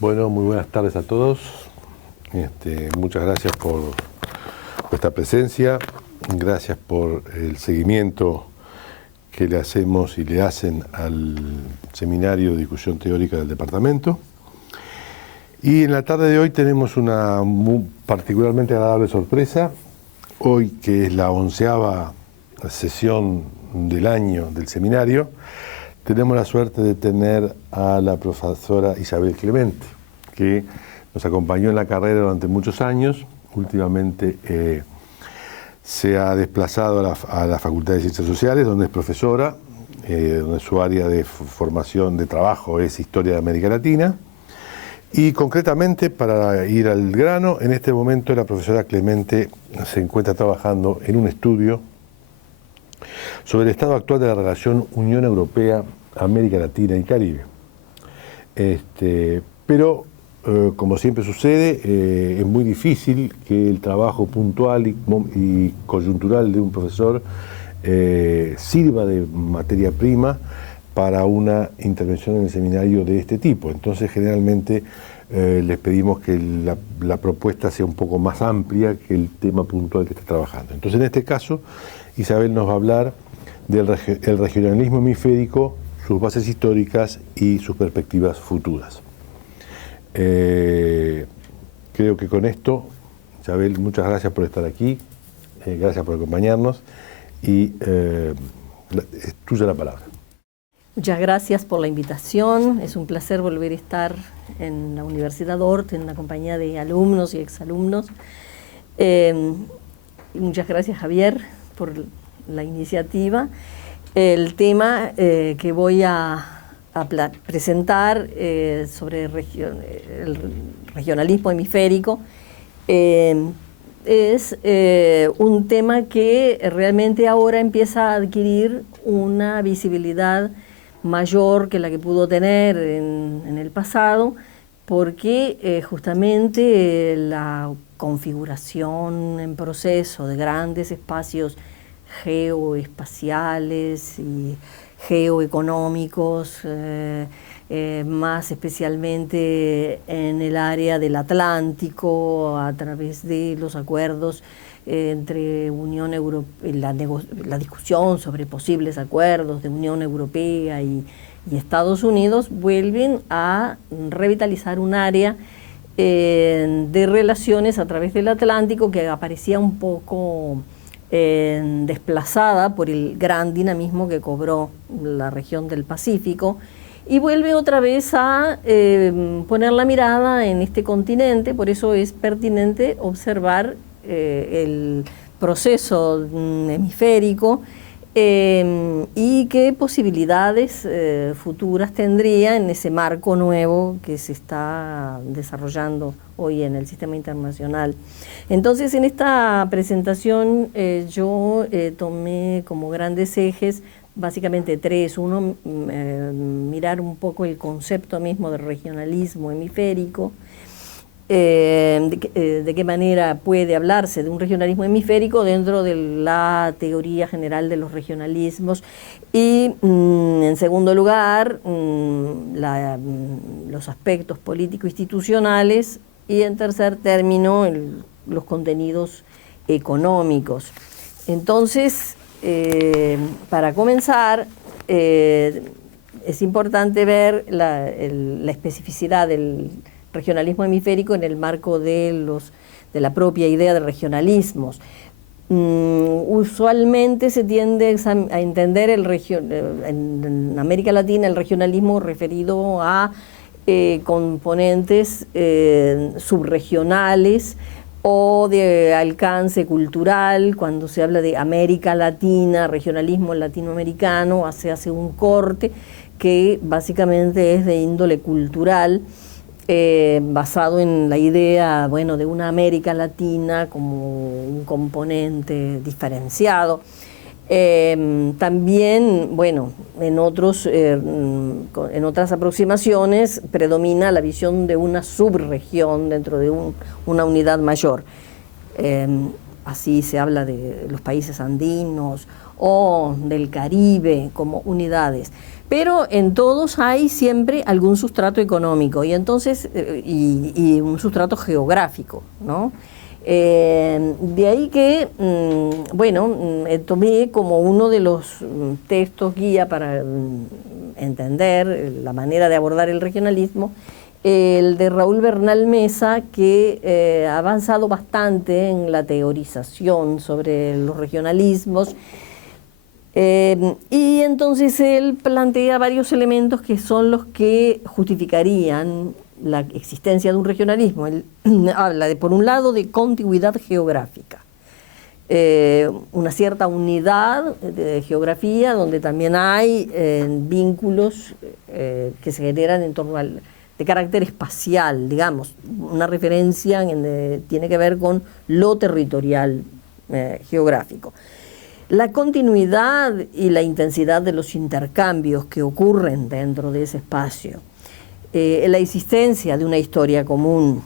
Bueno, muy buenas tardes a todos. Muchas gracias por vuestra presencia, gracias por el seguimiento que le hacemos y le hacen al Seminario de Discusión Teórica del Departamento. Y en la tarde de hoy tenemos una particularmente agradable sorpresa. Hoy, que es la 11ª sesión del año del seminario, tenemos la suerte de tener a la profesora Isabel Clemente, que nos acompañó en la carrera durante muchos años. Últimamente se ha desplazado a la Facultad de Ciencias Sociales, donde es profesora, donde su área de formación de trabajo es Historia de América Latina. Y concretamente, para ir al grano, en este momento la profesora Clemente se encuentra trabajando en un estudio sobre el estado actual de la relación Unión Europea, América Latina y Caribe. Pero, como siempre sucede, es muy difícil que el trabajo puntual y coyuntural de un profesor sirva de materia prima para una intervención en el seminario de este tipo. Entonces, generalmente les pedimos que la propuesta sea un poco más amplia que el tema puntual que está trabajando. Entonces, en este caso, Isabel nos va a hablar del regionalismo hemisférico, sus bases históricas y sus perspectivas futuras. Creo que con esto, Isabel, muchas gracias por estar aquí, gracias por acompañarnos y es tuya la palabra. Muchas gracias por la invitación. Es un placer volver a estar en la Universidad Ort, en la compañía de alumnos y exalumnos. Muchas gracias, Javier, por la iniciativa. El tema que voy a presentar sobre el regionalismo hemisférico es un tema que realmente ahora empieza a adquirir una visibilidad mayor que la que pudo tener en el pasado, porque justamente la configuración en proceso de grandes espacios geoespaciales y geoeconómicos, más especialmente en el área del Atlántico, a través de los acuerdos entre Unión Europea, la discusión sobre posibles acuerdos de Unión Europea y Estados Unidos, vuelven a revitalizar un área de relaciones a través del Atlántico que aparecía un poco desplazada por el gran dinamismo que cobró la región del Pacífico, y vuelve otra vez a poner la mirada en este continente. Por eso es pertinente observar el proceso hemisférico y qué posibilidades futuras tendría en ese marco nuevo que se está desarrollando hoy en el sistema internacional. Entonces, en esta presentación yo tomé como grandes ejes básicamente tres. Uno, mirar un poco el concepto mismo de regionalismo hemisférico, de qué manera puede hablarse de un regionalismo hemisférico dentro de la teoría general de los regionalismos, y en segundo lugar los aspectos político-institucionales, y en tercer término los contenidos económicos. Entonces, para comenzar, es importante ver la especificidad del regionalismo hemisférico en el marco de la propia idea de regionalismos. Usualmente se tiende a entender en América Latina el regionalismo referido a componentes subregionales o de alcance cultural. Cuando se habla de América Latina, regionalismo latinoamericano, se hace un corte que básicamente es de índole cultural, basado en la idea, bueno, de una América Latina como un componente diferenciado. También, bueno, en otras aproximaciones predomina la visión de una subregión dentro de una unidad mayor. así se habla de los países andinos o del Caribe como unidades. Pero en todos hay siempre algún sustrato económico y entonces y un sustrato geográfico, ¿no? De ahí que, tomé como uno de los textos guía para entender la manera de abordar el regionalismo, el de Raúl Bernal Mesa, que ha avanzado bastante en la teorización sobre los regionalismos. Y entonces él plantea varios elementos que son los que justificarían la existencia de un regionalismo. Él habla, por un lado, de contigüidad geográfica, una cierta unidad de geografía donde también hay vínculos que se generan en torno de carácter espacial, digamos, una referencia tiene que ver con lo territorial geográfico. La continuidad y la intensidad de los intercambios que ocurren dentro de ese espacio, la existencia de una historia común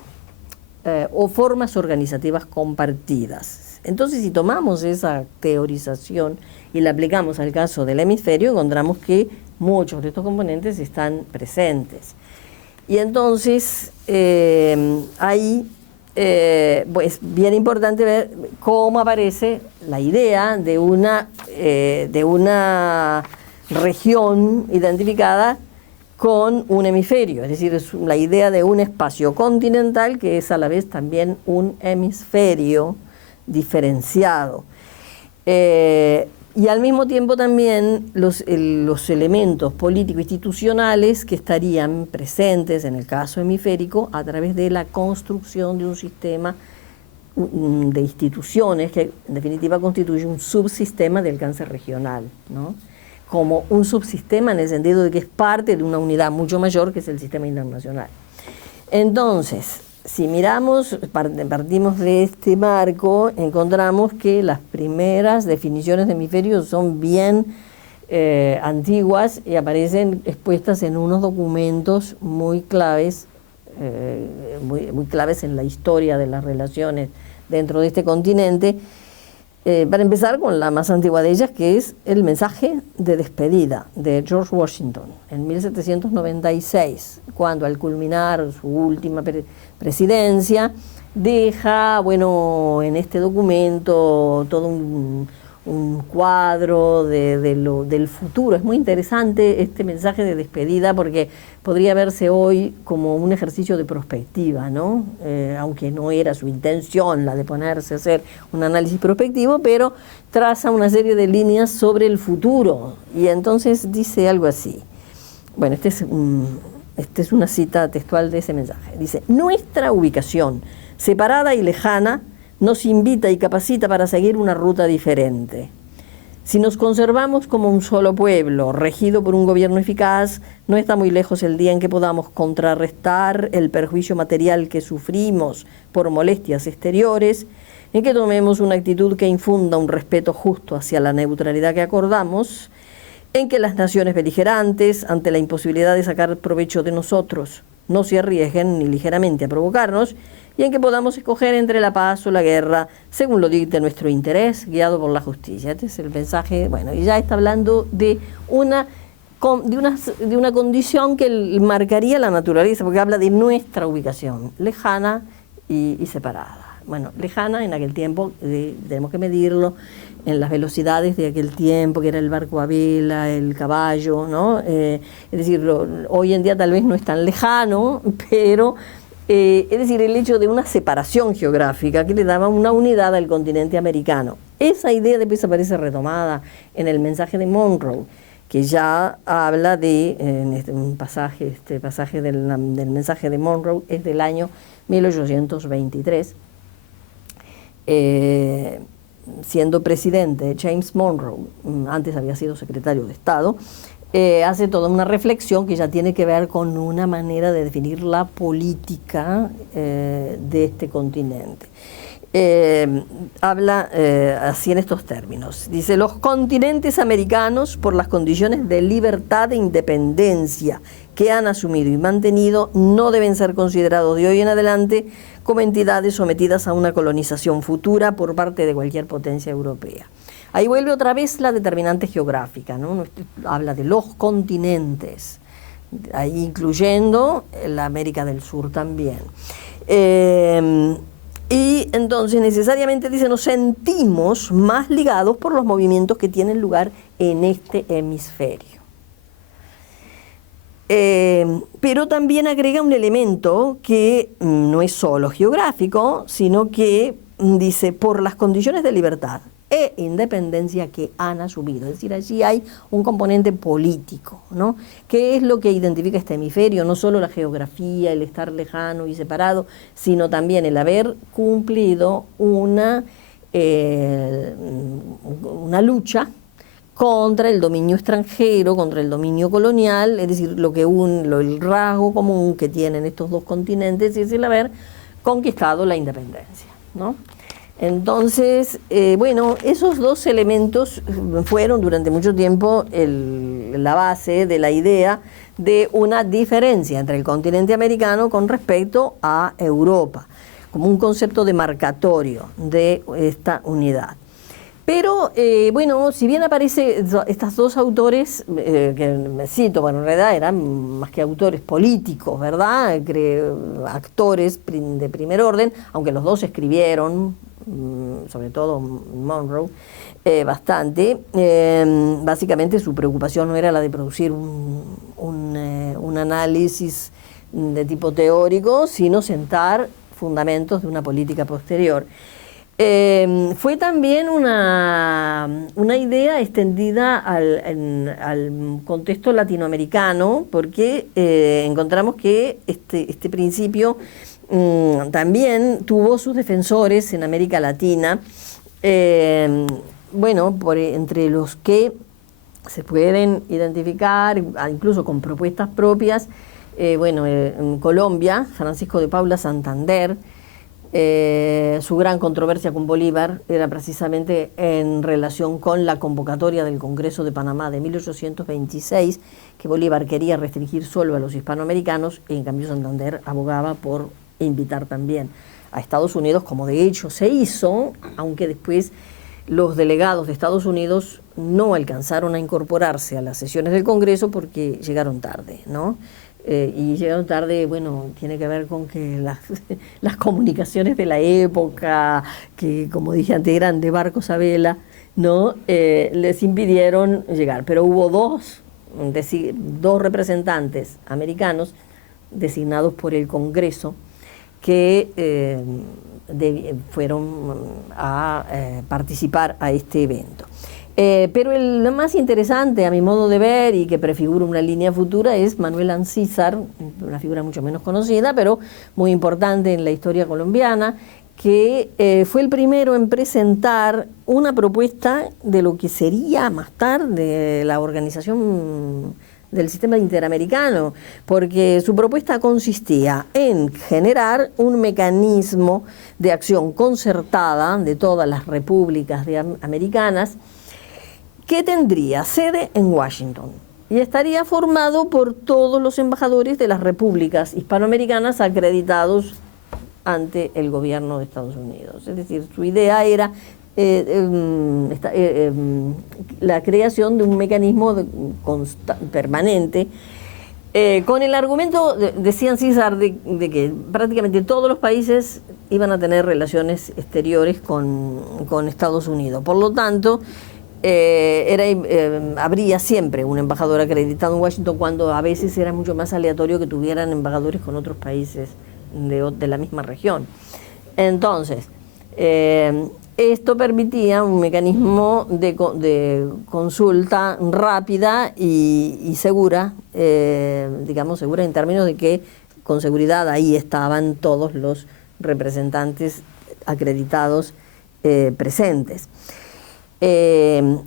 o formas organizativas compartidas. Entonces, si tomamos esa teorización y la aplicamos al caso del hemisferio, encontramos que muchos de estos componentes están presentes. Y entonces, ahí pues bien importante ver cómo aparece la idea de una región identificada con un hemisferio, es decir, es la idea de un espacio continental que es a la vez también un hemisferio diferenciado. Y al mismo tiempo también los elementos político-institucionales que estarían presentes en el caso hemisférico a través de la construcción de un sistema de instituciones que en definitiva constituye un subsistema de alcance regional, ¿no? Como un subsistema en el sentido de que es parte de una unidad mucho mayor que es el sistema internacional. Entonces, si miramos, partimos de este marco, encontramos que las primeras definiciones de hemisferio son bien antiguas y aparecen expuestas en unos documentos muy claves, muy claves en la historia de las relaciones dentro de este continente. Para empezar con la más antigua de ellas, que es el mensaje de despedida de George Washington en 1796, cuando al culminar su última presidencia deja, en este documento todo un cuadro del futuro. Es muy interesante este mensaje de despedida porque podría verse hoy como un ejercicio de prospectiva, ¿no? Aunque no era su intención la de ponerse a hacer un análisis prospectivo, pero traza una serie de líneas sobre el futuro. Y entonces dice algo así. Bueno, esta es una cita textual de ese mensaje. Dice: nuestra ubicación, separada y lejana, nos invita y capacita para seguir una ruta diferente. Si nos conservamos como un solo pueblo, regido por un gobierno eficaz, no está muy lejos el día en que podamos contrarrestar el perjuicio material que sufrimos por molestias exteriores, en que tomemos una actitud que infunda un respeto justo hacia la neutralidad que acordamos, en que las naciones beligerantes, ante la imposibilidad de sacar provecho de nosotros, no se arriesguen ni ligeramente a provocarnos, y en que podamos escoger entre la paz o la guerra, según lo dicte nuestro interés, guiado por la justicia. Este es el mensaje, y ya está hablando de una condición que marcaría la naturaleza, porque habla de nuestra ubicación, lejana y separada. Bueno, lejana en aquel tiempo, tenemos que medirlo en las velocidades de aquel tiempo, que era el barco a vela, el caballo, ¿no? Es decir, hoy en día tal vez no es tan lejano, pero es decir, el hecho de una separación geográfica que le daba una unidad al continente americano. Esa idea después aparece retomada en el mensaje de Monroe, que ya habla de, este pasaje del mensaje de Monroe es del año 1823, siendo presidente James Monroe, antes había sido secretario de Estado, hace toda una reflexión que ya tiene que ver con una manera de definir la política de este continente. Habla así en estos términos. Dice: los continentes americanos, por las condiciones de libertad e independencia que han asumido y mantenido, no deben ser considerados de hoy en adelante como entidades sometidas a una colonización futura por parte de cualquier potencia europea. Ahí vuelve otra vez la determinante geográfica, ¿no? Habla de los continentes, ahí incluyendo la América del Sur también. Y entonces necesariamente dice, nos sentimos más ligados por los movimientos que tienen lugar en este hemisferio. Pero también agrega un elemento que no es solo geográfico, sino que dice, por las condiciones de libertad e independencia que han asumido. Es decir, allí hay un componente político, ¿no? ¿Qué es lo que identifica este hemisferio? No solo la geografía, el estar lejano y separado, sino también el haber cumplido una lucha contra el dominio extranjero, contra el dominio colonial, es decir, el rasgo común que tienen estos dos continentes es el haber conquistado la independencia, ¿no? Entonces, bueno, esos dos elementos fueron durante mucho tiempo la base de la idea de una diferencia entre el continente americano con respecto a Europa, como un concepto demarcatorio de esta unidad. Pero, bueno, si bien aparece estos dos autores, que me cito, bueno, en realidad eran más que autores políticos, ¿verdad? Actores de primer orden, aunque los dos escribieron, sobre todo Monroe, bastante. Básicamente su preocupación no era la de producir un análisis de tipo teórico, sino sentar fundamentos de una política posterior. Fue también una idea extendida al contexto latinoamericano, porque encontramos que este principio también tuvo sus defensores en América Latina, bueno, entre los que se pueden identificar, incluso con propuestas propias, bueno, en Colombia, Francisco de Paula Santander. Su gran controversia con Bolívar era precisamente en relación con la convocatoria del Congreso de Panamá de 1826, que Bolívar quería restringir solo a los hispanoamericanos, y en cambio Santander abogaba por invitar también a Estados Unidos, como de hecho se hizo, aunque después los delegados de Estados Unidos no alcanzaron a incorporarse a las sesiones del Congreso porque llegaron tarde, ¿no? Y llegaron tarde, bueno, tiene que ver con que las comunicaciones de la época, que como dije antes eran de barcos a vela, ¿no? Les impidieron llegar. Pero hubo dos representantes americanos designados por el Congreso que fueron a participar a este evento. Pero lo más interesante, a mi modo de ver, y que prefigura una línea futura, es Manuel Ancísar, una figura mucho menos conocida, pero muy importante en la historia colombiana, que fue el primero en presentar una propuesta de lo que sería más tarde la organización del sistema interamericano, porque su propuesta consistía en generar un mecanismo de acción concertada de todas las repúblicas americanas, que tendría sede en Washington y estaría formado por todos los embajadores de las repúblicas hispanoamericanas acreditados ante el gobierno de Estados Unidos. Es decir, su idea era la creación de un mecanismo permanente, con el argumento, decían César, de que prácticamente todos los países iban a tener relaciones exteriores con Estados Unidos. Por lo tanto, habría siempre un embajador acreditado en Washington, cuando a veces era mucho más aleatorio que tuvieran embajadores con otros países de la misma región. Entonces, esto permitía un mecanismo de consulta rápida y segura, digamos segura en términos de que con seguridad ahí estaban todos los representantes acreditados presentes.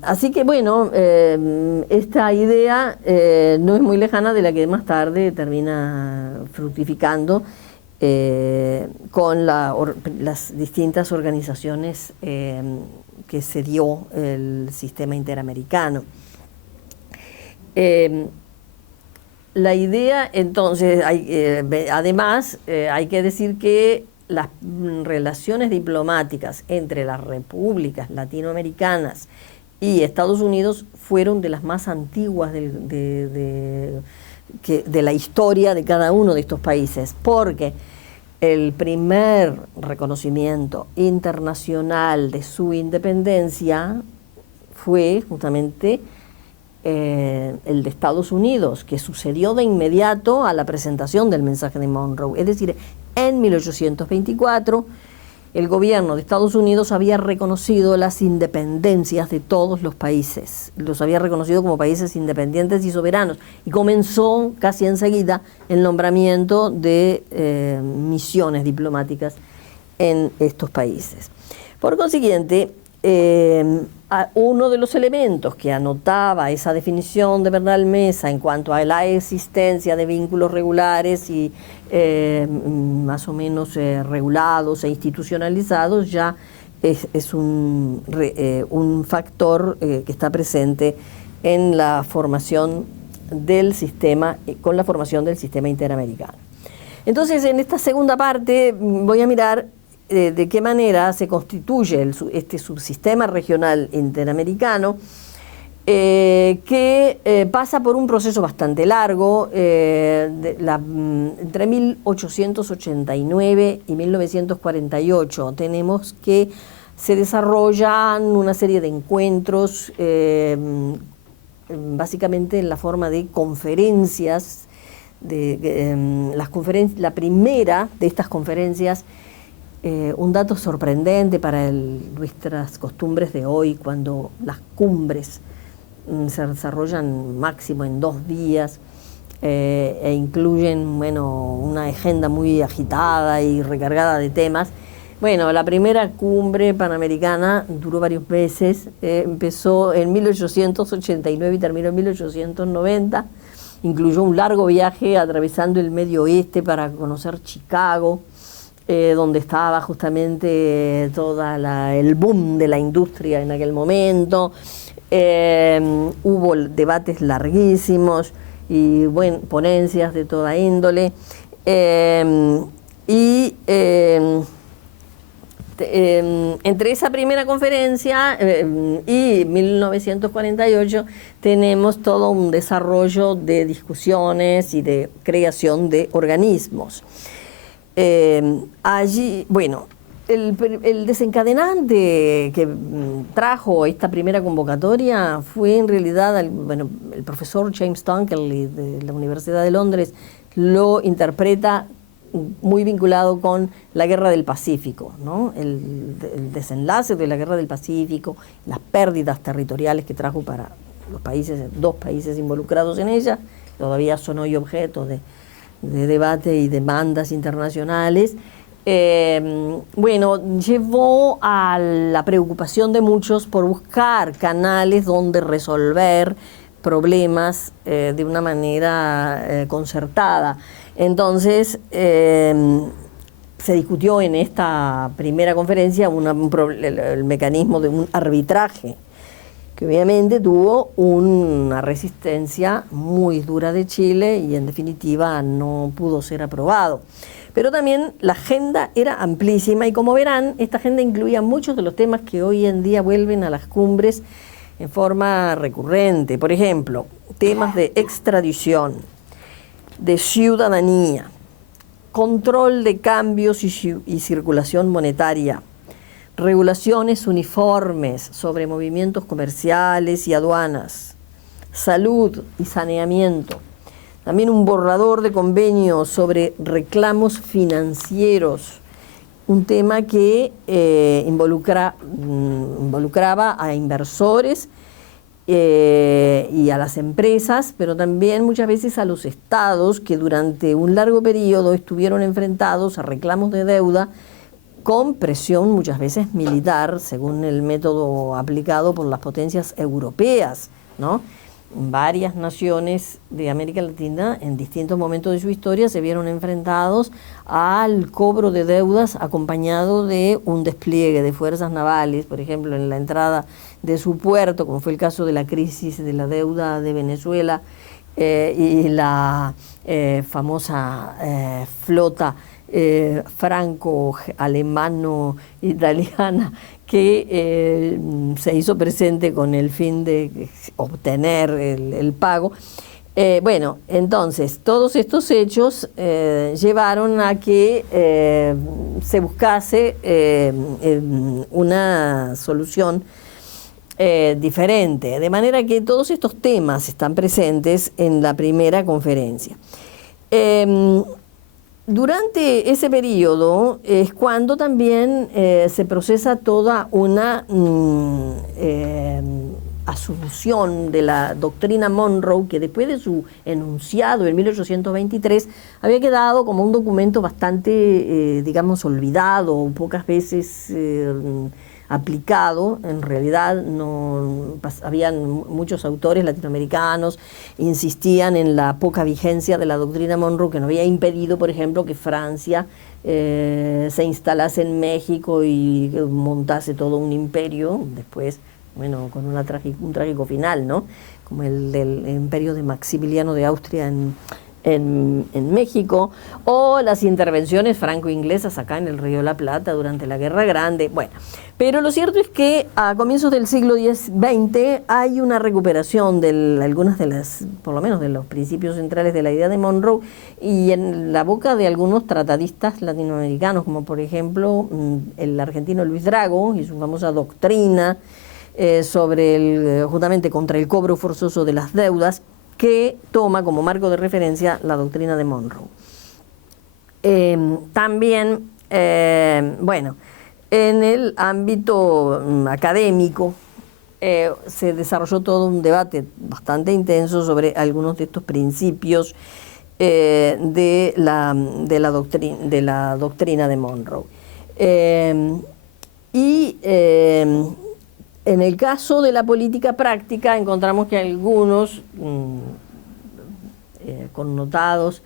Así que bueno, esta idea no es muy lejana de la que más tarde termina fructificando con las distintas organizaciones que se dio el sistema interamericano. La idea, entonces, además, hay que decir que las relaciones diplomáticas entre las repúblicas latinoamericanas y Estados Unidos fueron de las más antiguas de la historia de cada uno de estos países, porque el primer reconocimiento internacional de su independencia fue justamente el de Estados Unidos, que sucedió de inmediato a la presentación del mensaje de Monroe. Es decir, en 1824, el gobierno de Estados Unidos había reconocido las independencias de todos los países, los había reconocido como países independientes y soberanos, y comenzó casi enseguida el nombramiento de misiones diplomáticas en estos países. Por consiguiente, uno de los elementos que anotaba esa definición de Bernal Mesa en cuanto a la existencia de vínculos regulares y más o menos regulados e institucionalizados ya es un factor que está presente en la formación del sistema, con la formación del sistema interamericano. Entonces, en esta segunda parte voy a mirar de qué manera se constituye este subsistema regional interamericano que pasa por un proceso bastante largo entre 1889 y 1948. Tenemos que se desarrollan una serie de encuentros básicamente en la forma de conferencias. La primera de estas conferencias, un dato sorprendente para nuestras costumbres de hoy, cuando las cumbres se desarrollan máximo en 2 días e incluyen una agenda muy agitada y recargada de temas. Bueno, la primera cumbre panamericana duró varios meses, empezó en 1889 y terminó en 1890, incluyó un largo viaje atravesando el Medio Oeste para conocer Chicago, donde estaba justamente el boom de la industria en aquel momento. Hubo debates larguísimos y ponencias de toda índole. Entre esa primera conferencia y 1948 tenemos todo un desarrollo de discusiones y de creación de organismos. Allí, el desencadenante que trajo esta primera convocatoria fue en realidad el profesor James Tunkeley de la Universidad de Londres. Lo interpreta muy vinculado con la Guerra del Pacífico, ¿no? El desenlace de la Guerra del Pacífico, las pérdidas territoriales que trajo para los países, 2 países involucrados en ella, todavía son hoy objeto de debate y demandas internacionales. Llevó a la preocupación de muchos por buscar canales donde resolver problemas de una manera concertada. Entonces, se discutió en esta primera conferencia el mecanismo de un arbitraje, que obviamente tuvo una resistencia muy dura de Chile y en definitiva no pudo ser aprobado. Pero también la agenda era amplísima y, como verán, esta agenda incluía muchos de los temas que hoy en día vuelven a las cumbres en forma recurrente. Por ejemplo, temas de extradición, de ciudadanía, control de cambios y circulación monetaria, regulaciones uniformes sobre movimientos comerciales y aduanas, salud y saneamiento. También un borrador de convenios sobre reclamos financieros, un tema que involucraba a inversores y a las empresas, pero también muchas veces a los estados que durante un largo periodo estuvieron enfrentados a reclamos de deuda con presión muchas veces militar, según el método aplicado por las potencias europeas, ¿no? Varias naciones de América Latina en distintos momentos de su historia se vieron enfrentados al cobro de deudas acompañado de un despliegue de fuerzas navales, por ejemplo, en la entrada de su puerto, como fue el caso de la crisis de la deuda de Venezuela y la famosa flota franco-alemano-italiana que se hizo presente con el fin de obtener el pago. Bueno, entonces, todos estos hechos llevaron a que se buscase una solución diferente, de manera que todos estos temas están presentes en la primera conferencia. Durante ese periodo es cuando también se procesa toda una asunción de la doctrina Monroe, que después de su enunciado en 1823 había quedado como un documento bastante, digamos, olvidado, pocas veces aplicado. En realidad habían muchos autores latinoamericanos insistían en la poca vigencia de la doctrina Monroe, que no había impedido, por ejemplo, que Francia se instalase en México y montase todo un imperio después, bueno, con un trágico final, ¿no? Como el del imperio de Maximiliano de Austria en México, o las intervenciones franco-inglesas acá en el Río de la Plata durante la Guerra Grande. Bueno, pero lo cierto es que a comienzos del siglo XX hay una recuperación de algunas de las, por lo menos de los principios centrales de la idea de Monroe, y en la boca de algunos tratadistas latinoamericanos, como por ejemplo el argentino Luis Drago y su famosa doctrina sobre justamente contra el cobro forzoso de las deudas, que toma como marco de referencia la doctrina de Monroe. También, bueno, en el ámbito académico se desarrolló todo un debate bastante intenso sobre algunos de estos principios de la doctrina de Monroe. En el caso de la política práctica encontramos que algunos connotados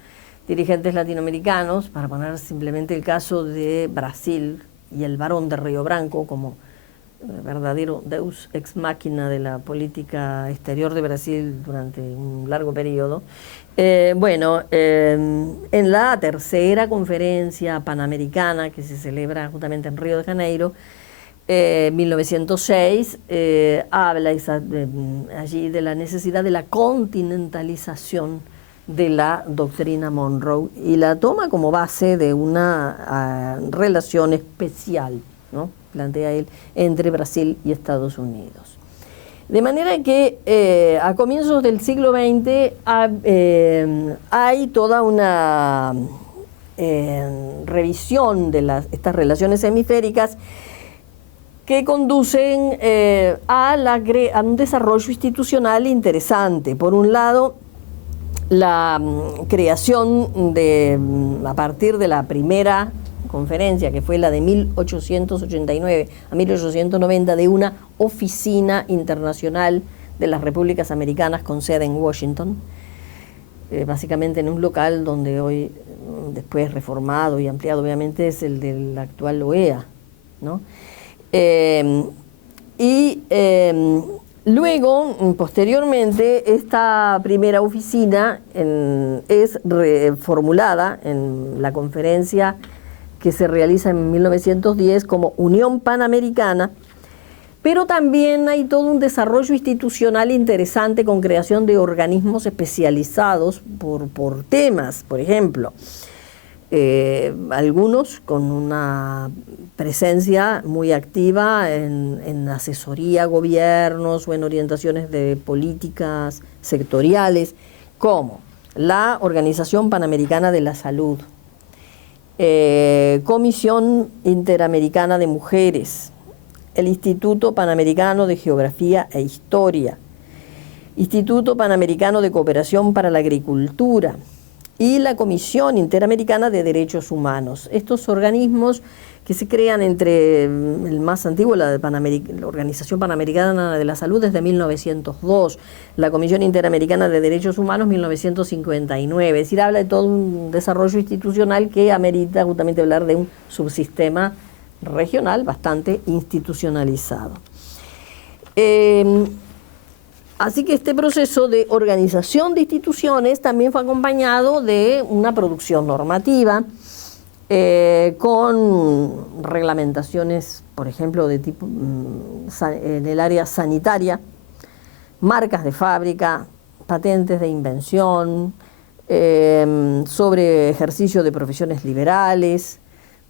dirigentes latinoamericanos, para poner simplemente el caso de Brasil y el Barón de Río Branco como verdadero deus ex machina de la política exterior de Brasil durante un largo periodo, bueno, en la tercera conferencia panamericana que se celebra justamente en Río de Janeiro, 1906, habla allí de la necesidad de la continentalización de la doctrina Monroe y la toma como base de una relación especial, ¿no? Plantea él, entre Brasil y Estados Unidos. De manera que a comienzos del siglo XX hay toda una revisión de estas relaciones hemisféricas que conducen a un desarrollo institucional interesante. Por un lado, la creación a partir de la primera conferencia, que fue la de 1889 a 1890, de una oficina internacional de las repúblicas americanas con sede en Washington, básicamente en un local donde hoy, después reformado y ampliado obviamente, es el de la actual OEA, ¿no? Luego, posteriormente, esta primera oficina es reformulada en la conferencia que se realiza en 1910 como Unión Panamericana, pero también hay todo un desarrollo institucional interesante con creación de organismos especializados por temas, por ejemplo. Algunos con una presencia muy activa en asesoría a gobiernos o en orientaciones de políticas sectoriales, como la Organización Panamericana de la Salud, Comisión Interamericana de Mujeres, el Instituto Panamericano de Geografía e Historia, Instituto Panamericano de Cooperación para la Agricultura, y la Comisión Interamericana de Derechos Humanos. Estos organismos que se crean entre el más antiguo, la Organización Panamericana de la Salud, desde 1902, la Comisión Interamericana de Derechos Humanos, 1959. Es decir, habla de todo un desarrollo institucional que amerita justamente hablar de un subsistema regional bastante institucionalizado. Así que este proceso de organización de instituciones también fue acompañado de una producción normativa con reglamentaciones, por ejemplo, de tipo en el área sanitaria, marcas de fábrica, patentes de invención, sobre ejercicio de profesiones liberales,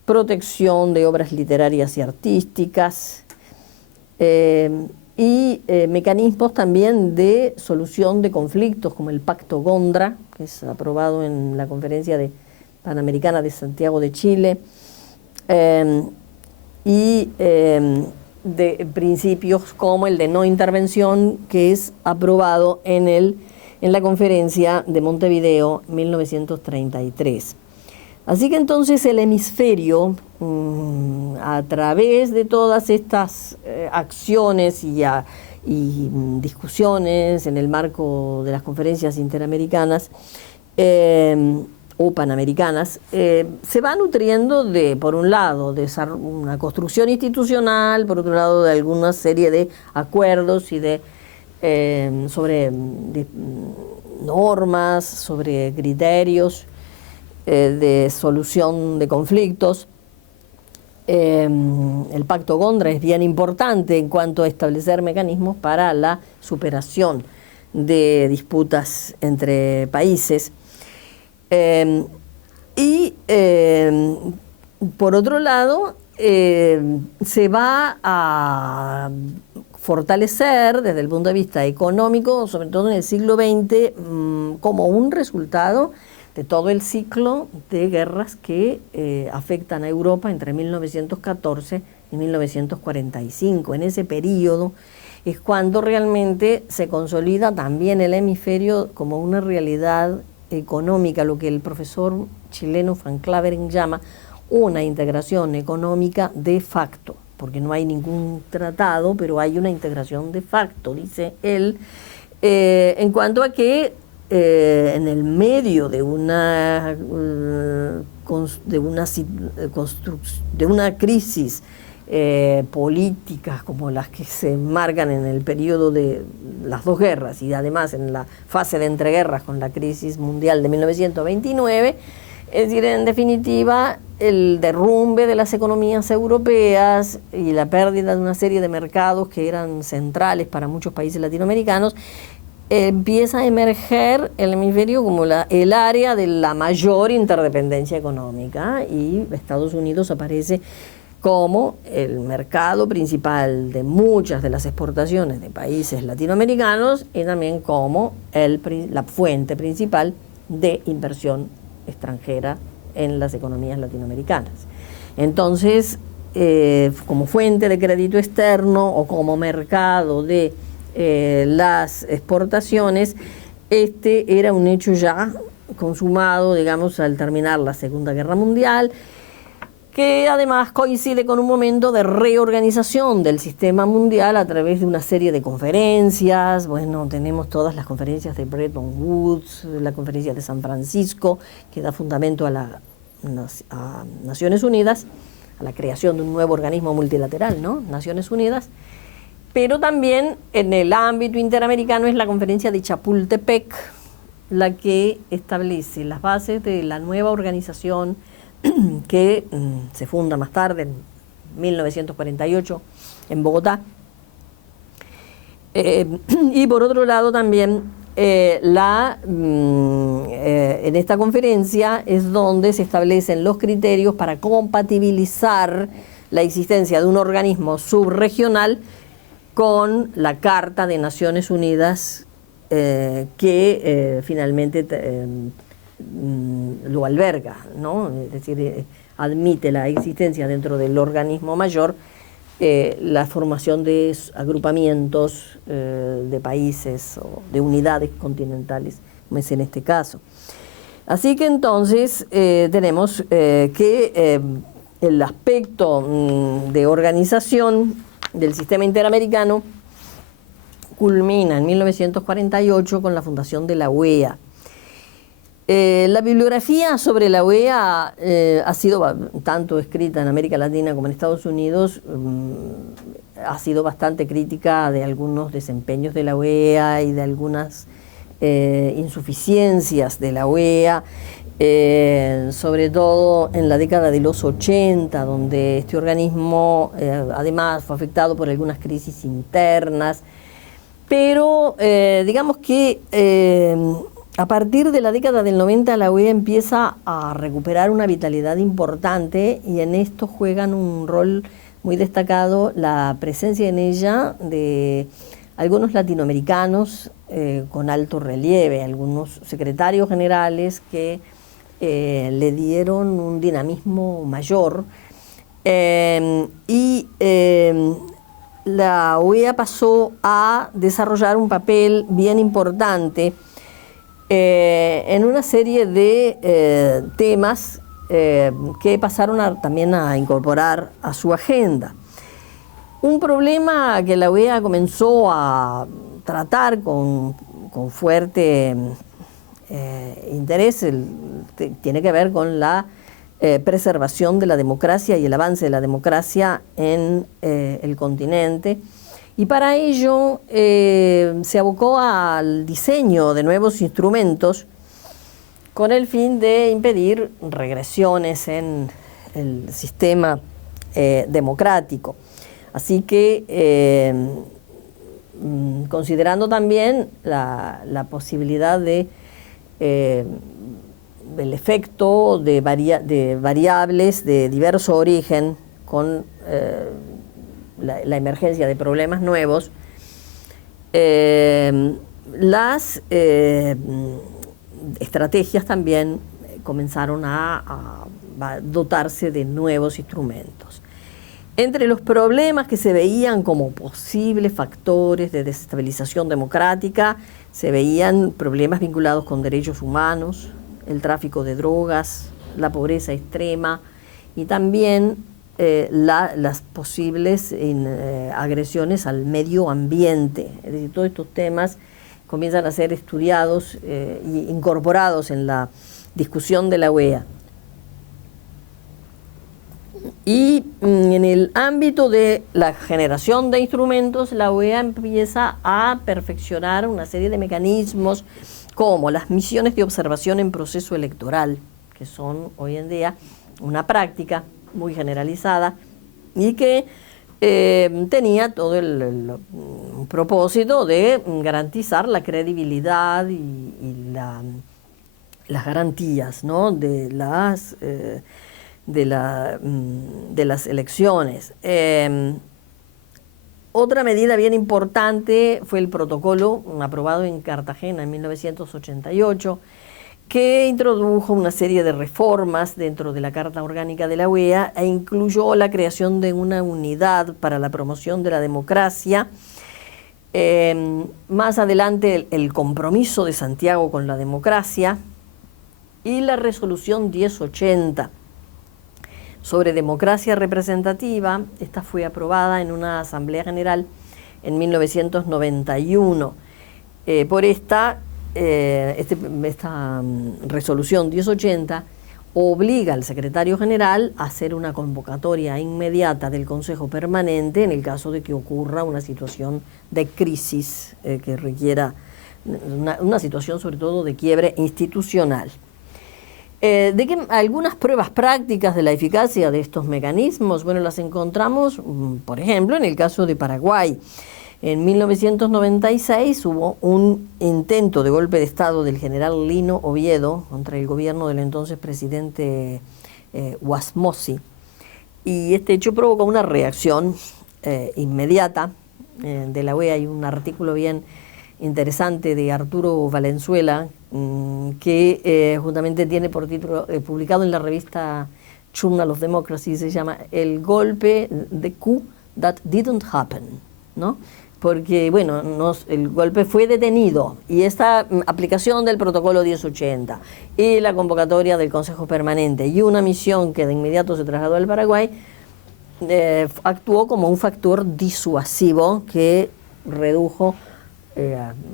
protección de obras literarias y artísticas, y mecanismos también de solución de conflictos, como el Pacto Gondra, que es aprobado en la Conferencia Panamericana de Santiago de Chile, y de principios como el de no intervención, que es aprobado en la Conferencia de Montevideo 1933. Así que entonces el hemisferio, a través de todas estas acciones y discusiones en el marco de las conferencias interamericanas o panamericanas, se va nutriendo de, por un lado, de una construcción institucional, por otro lado, de alguna serie de acuerdos y sobre normas, sobre criterios de solución de conflictos. El Pacto Gondra es bien importante en cuanto a establecer mecanismos para la superación de disputas entre países. Por otro lado, se va a fortalecer desde el punto de vista económico, sobre todo en el siglo XX, como un resultado de todo el ciclo de guerras que afectan a Europa entre 1914 y 1945. En ese periodo es cuando realmente se consolida también el hemisferio como una realidad económica, lo que el profesor chileno Van Claveren llama una integración económica de facto, porque no hay ningún tratado, pero hay una integración de facto, dice él, en cuanto a que en el medio de una crisis políticas como las que se marcan en el periodo de las dos guerras y además en la fase de entreguerras con la crisis mundial de 1929, es decir, en definitiva, el derrumbe de las economías europeas y la pérdida de una serie de mercados que eran centrales para muchos países latinoamericanos, empieza a emerger el hemisferio como el área de la mayor interdependencia económica, y Estados Unidos aparece como el mercado principal de muchas de las exportaciones de países latinoamericanos y también como la fuente principal de inversión extranjera en las economías latinoamericanas. Entonces, como fuente de crédito externo o como mercado de las exportaciones, este era un hecho ya consumado, digamos, al terminar la Segunda Guerra Mundial, que además coincide con un momento de reorganización del sistema mundial a través de una serie de conferencias. Bueno, tenemos todas las conferencias de Bretton Woods, la conferencia de San Francisco, que da fundamento a Naciones Unidas, a la creación de un nuevo organismo multilateral, ¿no? Naciones Unidas. Pero también en el ámbito interamericano es la conferencia de Chapultepec la que establece las bases de la nueva organización que se funda más tarde, en 1948, en Bogotá. Y por otro lado también, en esta conferencia es donde se establecen los criterios para compatibilizar la existencia de un organismo subregional con la Carta de Naciones Unidas que finalmente lo alberga, ¿no? Es decir, admite la existencia dentro del organismo mayor, la formación de agrupamientos de países o de unidades continentales, como es en este caso. Así que entonces tenemos que el aspecto de organización del sistema interamericano culmina en 1948 con la fundación de la OEA. La bibliografía sobre la OEA ha sido tanto escrita en América Latina como en Estados Unidos, ha sido bastante crítica de algunos desempeños de la OEA y de algunas insuficiencias de la OEA, sobre todo en la década de los 80, donde este organismo además fue afectado por algunas crisis internas, pero digamos que a partir de la década del 90 la OEA empieza a recuperar una vitalidad importante y en esto juegan un rol muy destacado la presencia en ella de algunos latinoamericanos con alto relieve, algunos secretarios generales que le dieron un dinamismo mayor y la OEA pasó a desarrollar un papel bien importante en una serie de temas que pasaron también a incorporar a su agenda. Un problema que la OEA comenzó a tratar con fuerte interés tiene que ver con la preservación de la democracia y el avance de la democracia en el continente. Y para ello se abocó al diseño de nuevos instrumentos con el fin de impedir regresiones en el sistema democrático. Así que, considerando también la posibilidad del efecto de variables de diverso origen con la emergencia de problemas nuevos, las estrategias también comenzaron a dotarse de nuevos instrumentos. Entre los problemas que se veían como posibles factores de desestabilización democrática, se veían problemas vinculados con derechos humanos, el tráfico de drogas, la pobreza extrema y también las posibles agresiones al medio ambiente. Es decir, todos estos temas comienzan a ser estudiados e incorporados en la discusión de la OEA. Y en el ámbito de la generación de instrumentos, la OEA empieza a perfeccionar una serie de mecanismos como las misiones de observación en proceso electoral, que son hoy en día una práctica muy generalizada y que tenía todo el propósito de garantizar la credibilidad y las garantías, ¿no?, de las elecciones. Otra medida bien importante fue el protocolo aprobado en Cartagena en 1988, que introdujo una serie de reformas dentro de la Carta Orgánica de la OEA e incluyó la creación de una unidad para la promoción de la democracia. Más adelante el compromiso de Santiago con la democracia y la resolución 1080 sobre democracia representativa. Esta fue aprobada en una Asamblea General en 1991. Por esta resolución 1080 obliga al secretario general a hacer una convocatoria inmediata del Consejo Permanente en el caso de que ocurra una situación de crisis que requiera una situación sobre todo de quiebre institucional. De que algunas pruebas prácticas de la eficacia de estos mecanismos, bueno, las encontramos, por ejemplo, en el caso de Paraguay. En 1996 hubo un intento de golpe de Estado del general Lino Oviedo contra el gobierno del entonces presidente Wasmosy, y este hecho provocó una reacción inmediata de la OEA. Hay un artículo bien interesante de Arturo Valenzuela que justamente tiene por título, publicado en la revista Journal of Democracy, se llama El golpe de coup that didn't happen, ¿no? Porque, bueno, el golpe fue detenido y esta aplicación del protocolo 1080 y la convocatoria del Consejo Permanente y una misión que de inmediato se trasladó al Paraguay actuó como un factor disuasivo que redujo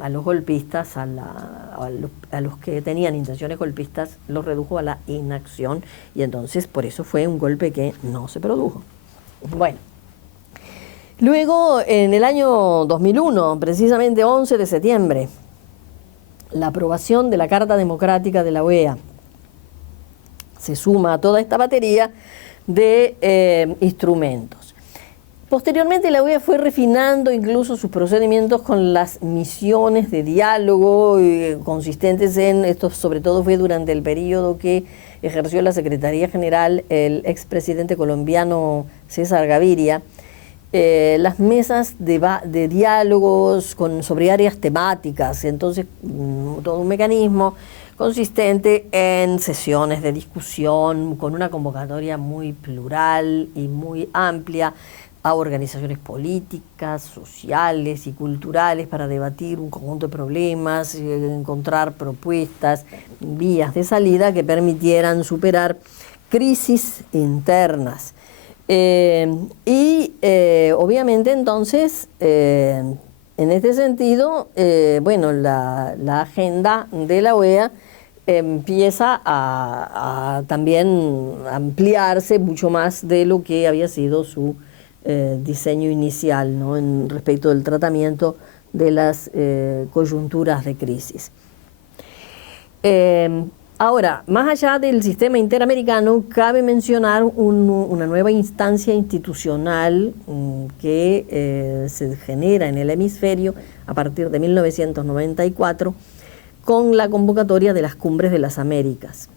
a los golpistas, a los que tenían intenciones golpistas, los redujo a la inacción, y entonces por eso fue un golpe que no se produjo. Bueno, luego en el año 2001, precisamente 11 de septiembre, la aprobación de la Carta Democrática de la OEA se suma a toda esta batería de instrumentos. Posteriormente la OEA fue refinando incluso sus procedimientos con las misiones de diálogo consistentes en, esto sobre todo fue durante el periodo que ejerció la Secretaría General el expresidente colombiano César Gaviria, las mesas de diálogos sobre áreas temáticas, entonces todo un mecanismo consistente en sesiones de discusión con una convocatoria muy plural y muy amplia a organizaciones políticas, sociales y culturales para debatir un conjunto de problemas, encontrar propuestas, vías de salida que permitieran superar crisis internas. Obviamente entonces, en este sentido, bueno, la agenda de la OEA empieza a también ampliarse mucho más de lo que había sido su diseño inicial, ¿no?, en respecto del tratamiento de las coyunturas de crisis. Ahora, más allá del sistema interamericano, cabe mencionar una nueva instancia institucional que se genera en el hemisferio a partir de 1994 con la convocatoria de las Cumbres de las Américas.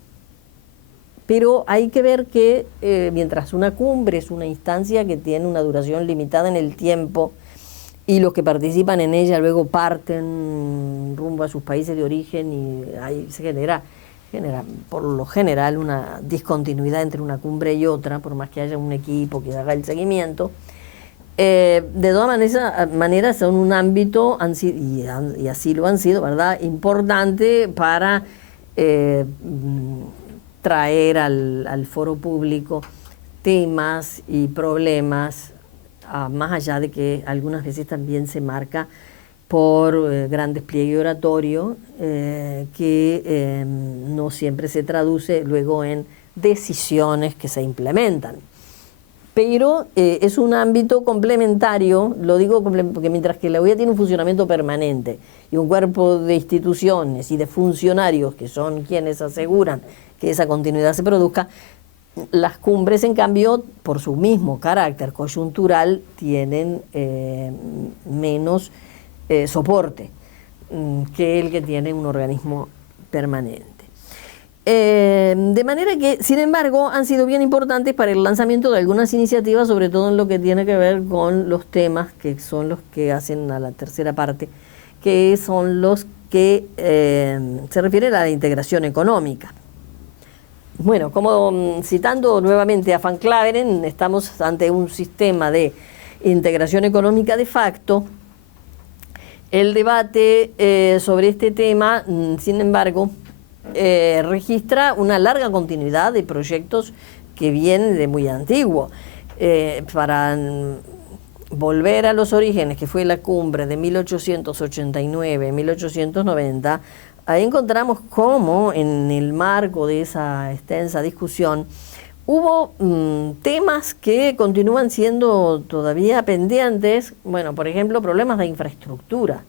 Pero hay que ver que mientras una cumbre es una instancia que tiene una duración limitada en el tiempo y los que participan en ella luego parten rumbo a sus países de origen y ahí se genera por lo general una discontinuidad entre una cumbre y otra, por más que haya un equipo que haga el seguimiento. De todas maneras son un ámbito, y así lo han sido, ¿verdad?, importante para traer al foro público temas y problemas, más allá de que algunas veces también se marca por gran despliegue oratorio que no siempre se traduce luego en decisiones que se implementan. Pero es un ámbito complementario, lo digo porque mientras que la OEA tiene un funcionamiento permanente y un cuerpo de instituciones y de funcionarios que son quienes aseguran que esa continuidad se produzca, las cumbres, en cambio, por su mismo carácter coyuntural, tienen menos soporte que el que tiene un organismo permanente. De manera que, sin embargo, han sido bien importantes para el lanzamiento de algunas iniciativas, sobre todo en lo que tiene que ver con los temas que son los que hacen a la tercera parte, que son los que se refieren a la integración económica. Bueno, como citando nuevamente a Van Claveren, estamos ante un sistema de integración económica de facto. El debate sobre este tema, sin embargo, registra una larga continuidad de proyectos que vienen de muy antiguo. Para volver a los orígenes, que fue la cumbre de 1889-1890, ahí encontramos cómo en el marco de esa extensa discusión hubo temas que continúan siendo todavía pendientes, bueno, por ejemplo, problemas de infraestructura,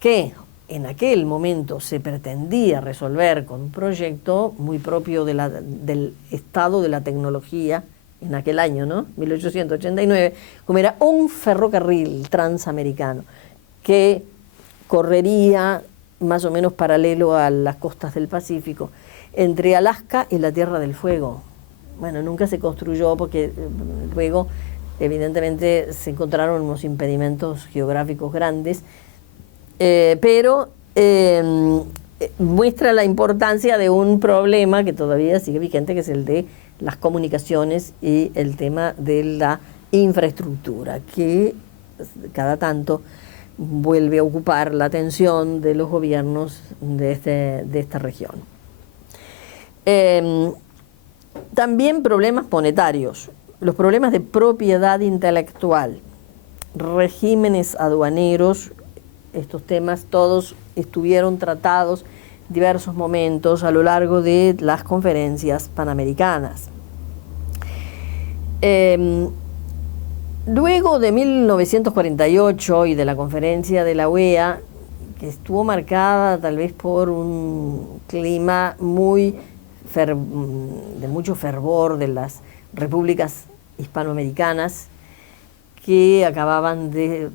que en aquel momento se pretendía resolver con un proyecto muy propio del estado de la tecnología en aquel año, ¿no?, 1889, como era un ferrocarril transamericano que correría más o menos paralelo a las costas del Pacífico, entre Alaska y la Tierra del Fuego. Bueno, nunca se construyó porque luego, evidentemente, se encontraron unos impedimentos geográficos grandes, pero muestra la importancia de un problema que todavía sigue vigente, que es el de las comunicaciones y el tema de la infraestructura, que cada tanto vuelve a ocupar la atención de los gobiernos de esta región. También problemas monetarios, los problemas de propiedad intelectual, regímenes aduaneros, estos temas todos estuvieron tratados en diversos momentos a lo largo de las conferencias panamericanas. Luego de 1948 y de la conferencia de la OEA, que estuvo marcada tal vez por un clima muy de mucho fervor de las repúblicas hispanoamericanas que acababan de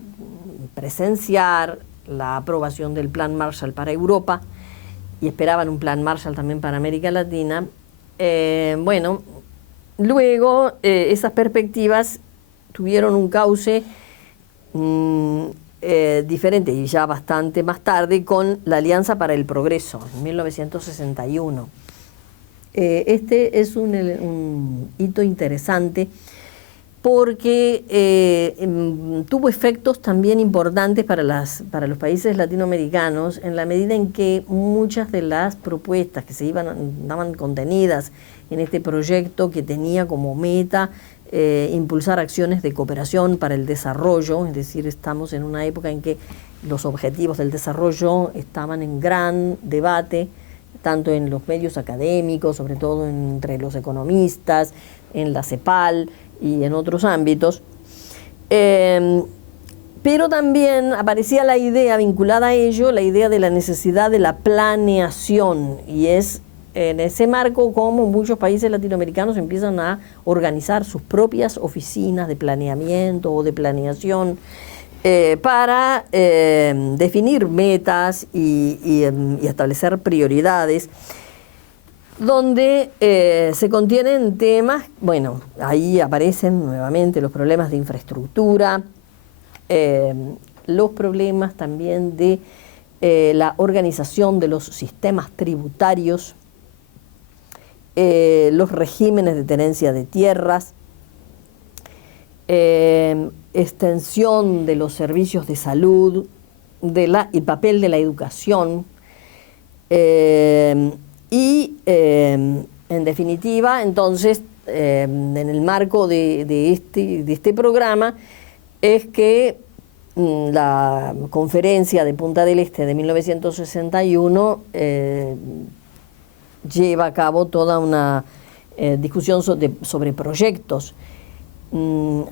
presenciar la aprobación del Plan Marshall para Europa y esperaban un Plan Marshall también para América Latina. Luego esas perspectivas tuvieron un cauce diferente y ya bastante más tarde con la Alianza para el Progreso, en 1961. Este es un hito interesante porque tuvo efectos también importantes para los países latinoamericanos en la medida en que muchas de las propuestas que estaban contenidas en este proyecto, que tenía como meta impulsar acciones de cooperación para el desarrollo, es decir, estamos en una época en que los objetivos del desarrollo estaban en gran debate, tanto en los medios académicos, sobre todo entre los economistas, en la CEPAL y en otros ámbitos. Pero también aparecía la idea vinculada a ello, la idea de la necesidad de la planeación, y es en ese marco como muchos países latinoamericanos empiezan a organizar sus propias oficinas de planeamiento o de planeación para definir metas y establecer prioridades, donde se contienen temas, bueno, ahí aparecen nuevamente los problemas de infraestructura, los problemas también de la organización de los sistemas tributarios, los regímenes de tenencia de tierras, extensión de los servicios de salud, el papel de la educación y, en definitiva, entonces, en el marco de este programa, es que la conferencia de Punta del Este de 1961 lleva a cabo toda una discusión sobre proyectos.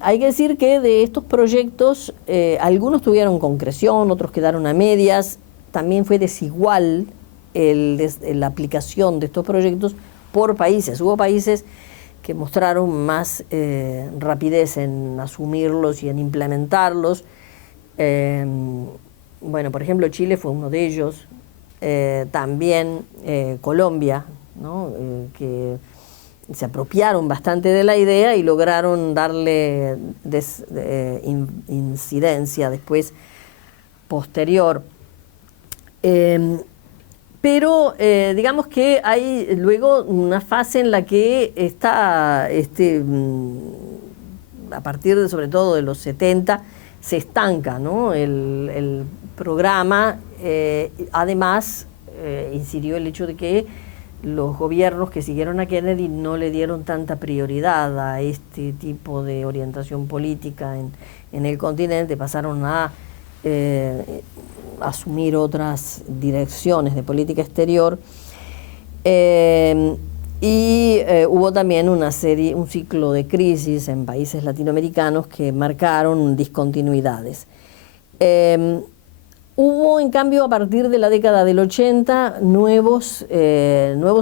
Hay que decir que de estos proyectos algunos tuvieron concreción, otros quedaron a medias. También fue desigual la aplicación de estos proyectos por países. Hubo países que mostraron más rapidez en asumirlos y en implementarlos. Por ejemplo, Chile fue uno de ellos. También Colombia, ¿no? Que se apropiaron bastante de la idea y lograron darle incidencia después posterior. Pero digamos que hay luego una fase en la que está, a partir sobre todo de los 70, se estanca, ¿no? El programa. Además, incidió el hecho de que los gobiernos que siguieron a Kennedy no le dieron tanta prioridad a este tipo de orientación política en el continente, pasaron a asumir otras direcciones de política exterior, hubo también un ciclo de crisis en países latinoamericanos que marcaron discontinuidades. Hubo, en cambio, a partir de la década del 80, nuevos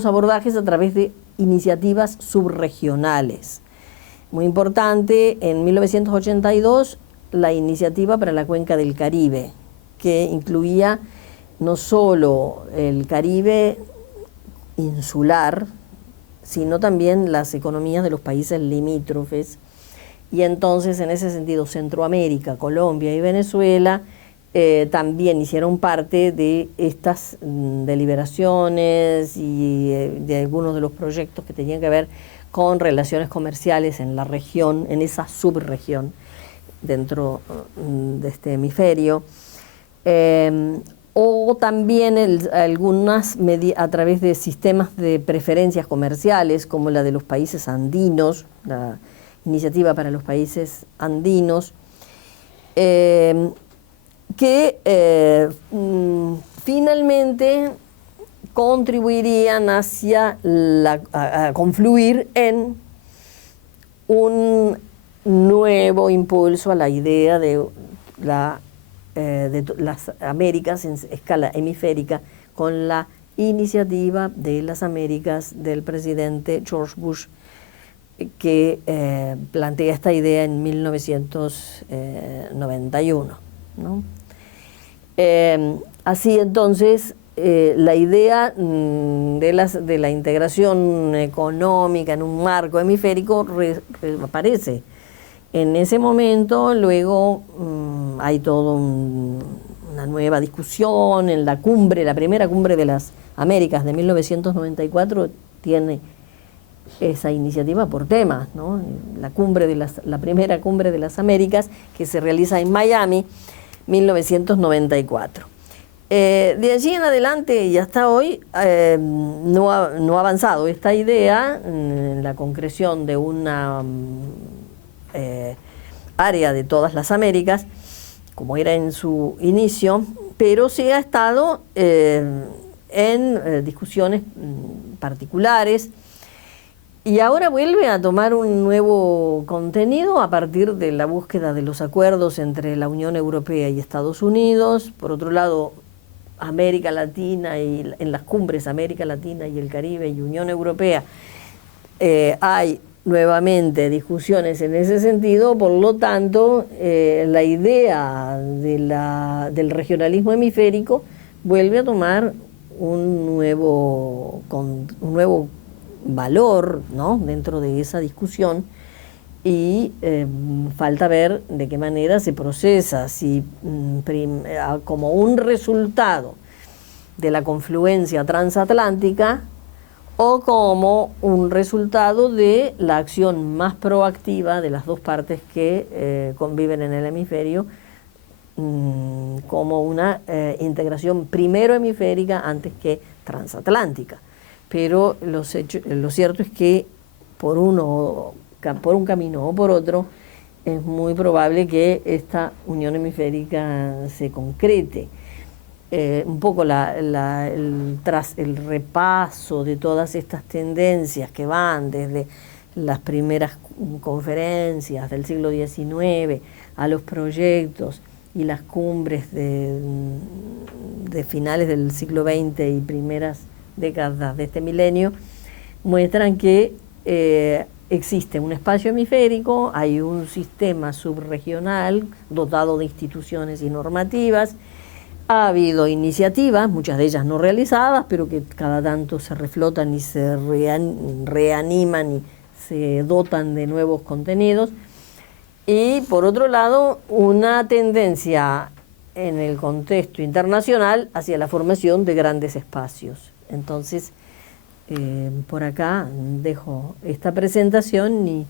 abordajes a través de iniciativas subregionales. Muy importante, en 1982, la iniciativa para la Cuenca del Caribe, que incluía no solo el Caribe insular, sino también las economías de los países limítrofes. Y entonces, en ese sentido, Centroamérica, Colombia y Venezuela también hicieron parte de estas deliberaciones y de algunos de los proyectos que tenían que ver con relaciones comerciales en la región, en esa subregión dentro de este hemisferio. O también algunas a través de sistemas de preferencias comerciales, como la de los países andinos, la iniciativa para los países andinos, que finalmente contribuirían a confluir en un nuevo impulso a la idea de las Américas en escala hemisférica con la iniciativa de las Américas del presidente George Bush, que plantea esta idea en 1991, ¿no? Así entonces, la idea de la integración económica en un marco hemisférico aparece en ese momento. Luego hay toda una nueva discusión en la cumbre, la primera cumbre de las Américas de 1994 tiene esa iniciativa por tema, ¿no? La primera cumbre de las Américas, que se realiza en Miami, 1994. De allí en adelante y hasta hoy no ha avanzado esta idea en la concreción de una área de todas las Américas, como era en su inicio, pero sí ha estado en discusiones particulares. Y ahora vuelve a tomar un nuevo contenido a partir de la búsqueda de los acuerdos entre la Unión Europea y Estados Unidos. Por otro lado, América Latina, y en las cumbres América Latina y el Caribe y Unión Europea, hay nuevamente discusiones en ese sentido. Por lo tanto, la idea del regionalismo hemisférico vuelve a tomar un nuevo valor, ¿no?, dentro de esa discusión, y falta ver de qué manera se procesa, si como un resultado de la confluencia transatlántica o como un resultado de la acción más proactiva de las dos partes que conviven en el hemisferio, como una integración primero hemisférica antes que transatlántica. Pero lo cierto es que por un camino o por otro es muy probable que esta unión hemisférica se concrete. Un poco tras el repaso de todas estas tendencias que van desde las primeras conferencias del siglo XIX a los proyectos y las cumbres de finales del siglo XX y primeras décadas de este milenio, muestran que existe un espacio hemisférico, hay un sistema subregional dotado de instituciones y normativas, ha habido iniciativas, muchas de ellas no realizadas, pero que cada tanto se reflotan y se reaniman y se dotan de nuevos contenidos. Y por otro lado, una tendencia en el contexto internacional hacia la formación de grandes espacios. Entonces, por acá dejo esta presentación y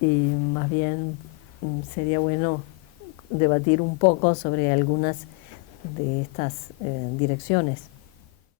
más bien sería bueno debatir un poco sobre algunas de estas direcciones.